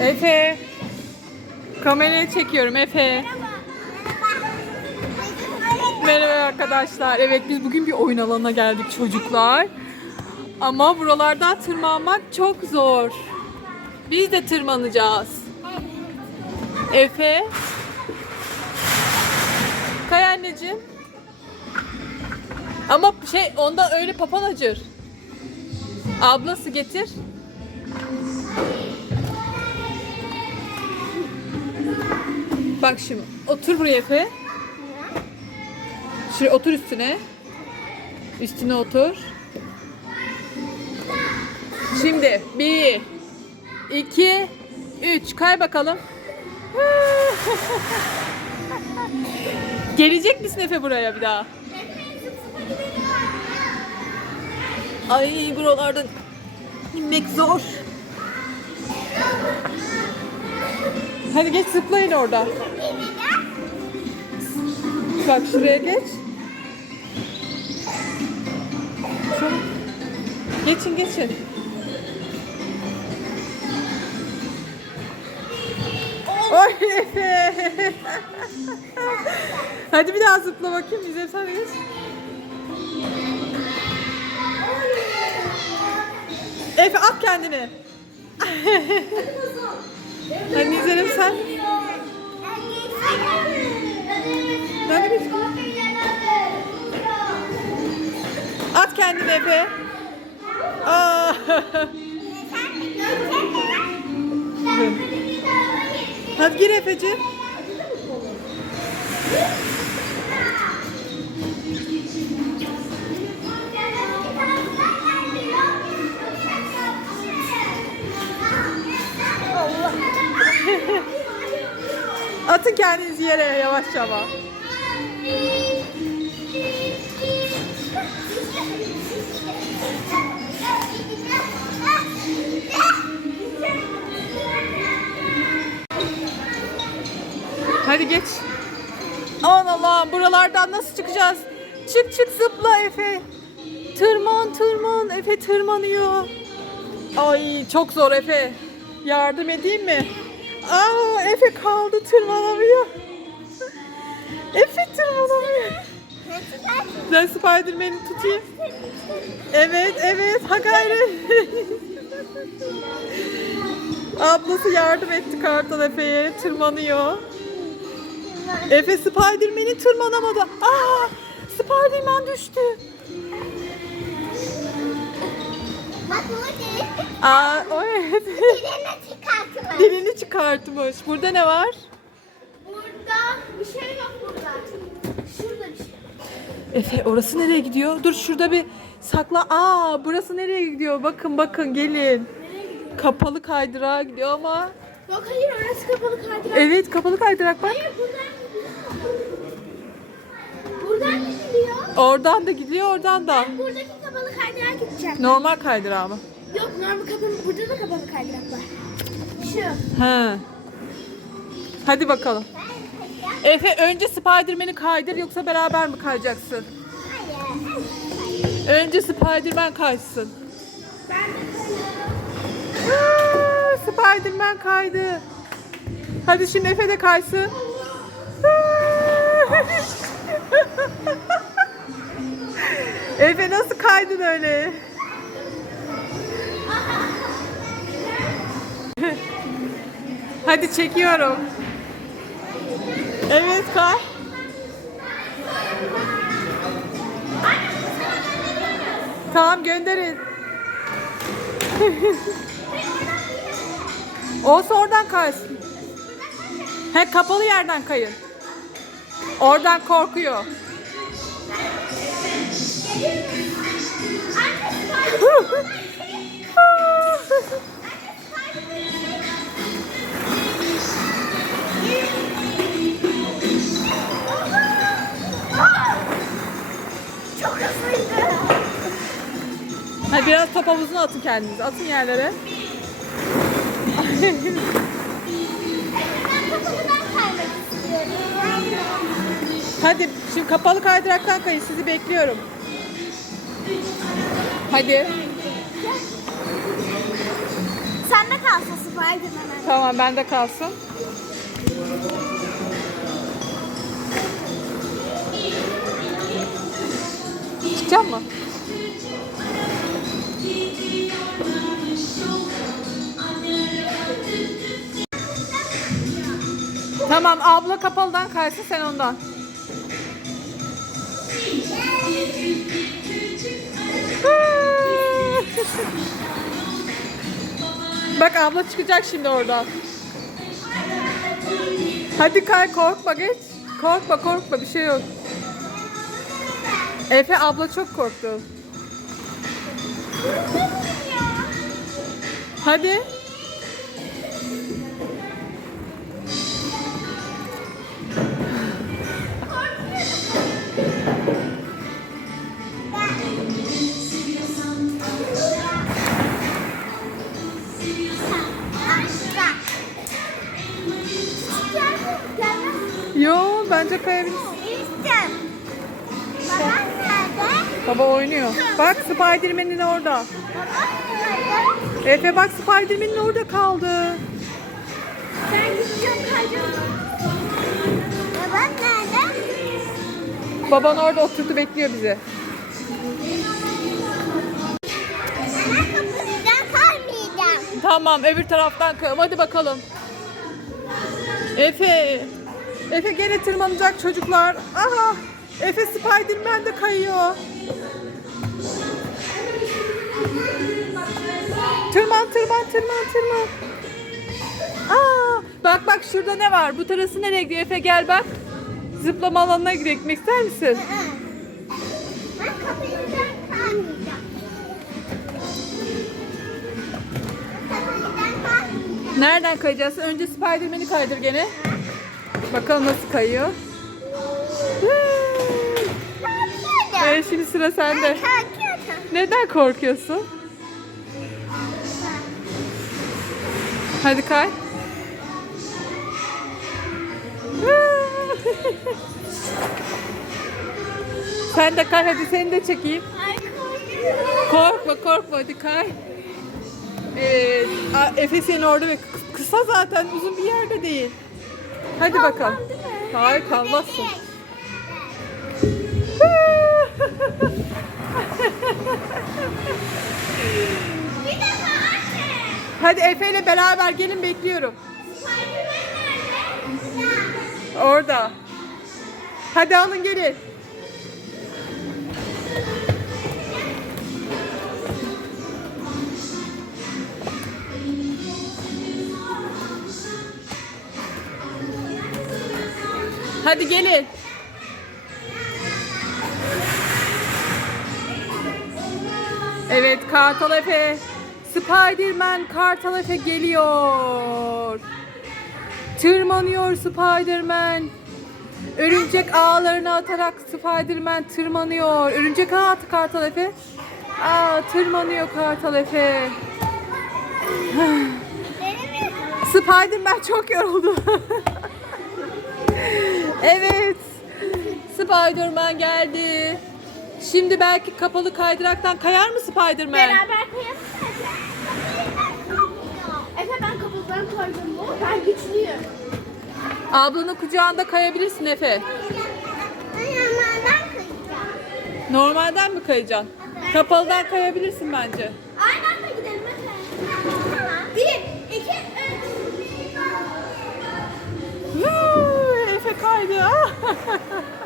Efe. Kameraya çekiyorum Efe. Merhaba arkadaşlar. Evet biz bugün bir oyun alanına geldik çocuklar. Ama buralarda tırmanmak çok zor. Biz de tırmanacağız. Efe. Kay anneciğim. Ama şey ondan öyle papan acır. Ablası getir. Bak şimdi otur buraya Efe. Şuraya otur üstüne. Üstüne otur. Şimdi bir, iki, üç. Kay bakalım. Gelecek misin Efe buraya bir daha? Ay buralardan inmek zor. Hadi geç zıplayın orada. Bak şuraya geç. Şu. Geçin geçin. Oy. Hadi bir daha zıpla bakayım. Bize sen geç. Efe at kendini. Hadi izlerim sen. Hadi geç. At kendini Efe. Aa. Hadi gir Efe'ciğim. Atın kendinizi yere yavaşça ama. Hadi geç. Aman Allah'ım buralardan nasıl çıkacağız? Çık çık zıpla Efe. Tırman tırman. Efe tırmanıyor. Ay çok zor Efe. Yardım edeyim mi? Aa Efe kaldı tırmanamıyor. Efe tırmanamıyor. Ben Spiderman'i tutayım. Evet evet ha gayret. Ablası yardım etti Kartal Efe'ye. Tırmanıyor. Efe Spiderman'i tırmanamadı. Aa Spiderman düştü. Bak burada Aa o evet. Çıkartma. Dilini çıkartmış. Burada ne var? Burada bir şey yok burada. Şurada bir şey. Efe orası nereye gidiyor? Dur şurada bir sakla. Aa burası nereye gidiyor? Bakın bakın gelin. Nereye gidiyor? Kapalı kaydırağa gidiyor ama. Yok hayır orası kapalı kaydırak. Evet kapalı kaydırak bak. Hayır buradan gidiyor. Buradan mı gidiyor? Oradan da gidiyor oradan da. Ben buradaki kapalı kaydırağa gideceğim. Normal kaydırağı mı? Yok normal kapalı. Burada da kapalı kaydırak var. He. Hadi bakalım. Efe önce Spiderman'i kaydır yoksa beraber mi kayacaksın? Hayır. Önce Spiderman kaysın. Aa, Spiderman kaydı. Hadi şimdi Efe de kaysın. Efe nasıl kaydın öyle? Hadi çekiyorum. Evet kay. Tamam gönderin. Olsa oradan kaysın. He kapalı yerden kayın. Oradan korkuyor. Hadi biraz top havuzuna atın kendinizi. Atın yerlere. Ben. Hadi şimdi kapalı kaydıraktan kayın. Sizi bekliyorum. Hadi. sende kalsın Spiderman'ın. Tamam bende kalsın. Çıkacak mı? Tamam abla kapalıdan kaysın sen ondan. Bak abla çıkacak şimdi oradan. Hadi kay korkma geç. Korkma korkma bir şey yok. Efe abla çok korktu. Hadi. Yo bence kayabilirsin. Babam nerede? Baba oynuyor. Bak Spiderman'in orada. Efe bak Spiderman'in orada kaldı. Ben gideceğim kayacağım. Babam nerede? Baban orada oturdu bekliyor bizi. Tamam öbür taraftan kayalım. Hadi bakalım. Efe. Efe gene tırmanacak çocuklar. Aha. Efe Spiderman de kayıyor. Tırman tırman tırman tırman. Aa, bak bak şurada ne var? Bu tarafı nereye gidiyor? Efe gel bak. Zıplama alanına gitmek ister misin? Nereden kayacağız? Önce Spiderman'i kaydır gene. Bakalım nasıl kayıyor. Evet şimdi sıra sende. Neden korkuyorsun? Hadi kay. Sen de kay hadi seni de çekeyim. Korkma korkma hadi kay. A- Efe seni orada ve kı- kısa zaten uzun bir yerde değil. Hadi bakalım. Hayır kalmazsın. Hadi Efe ile beraber gelin bekliyorum. Orada. Hadi alın gelin. Hadi gelin. Evet Kartal Efe. Spiderman Kartal Efe geliyor. Tırmanıyor Spiderman. Örümcek ağlarını atarak Spiderman tırmanıyor. Örümcek ağı attı Kartal Efe. Aa tırmanıyor Kartal Efe. Spiderman çok yoruldu. evet. Spiderman geldi. Şimdi belki kapalı kaydıraktan kayar mı Spiderman? Beraber kayalım. Efe ben kapıdan koydum mu? Ben güçlüyüm. Ablanın kucağında kayabilirsin Efe. Normalden mi kayacaksın? Kapalıdan kayabilirsin bence. Aynen kaydı.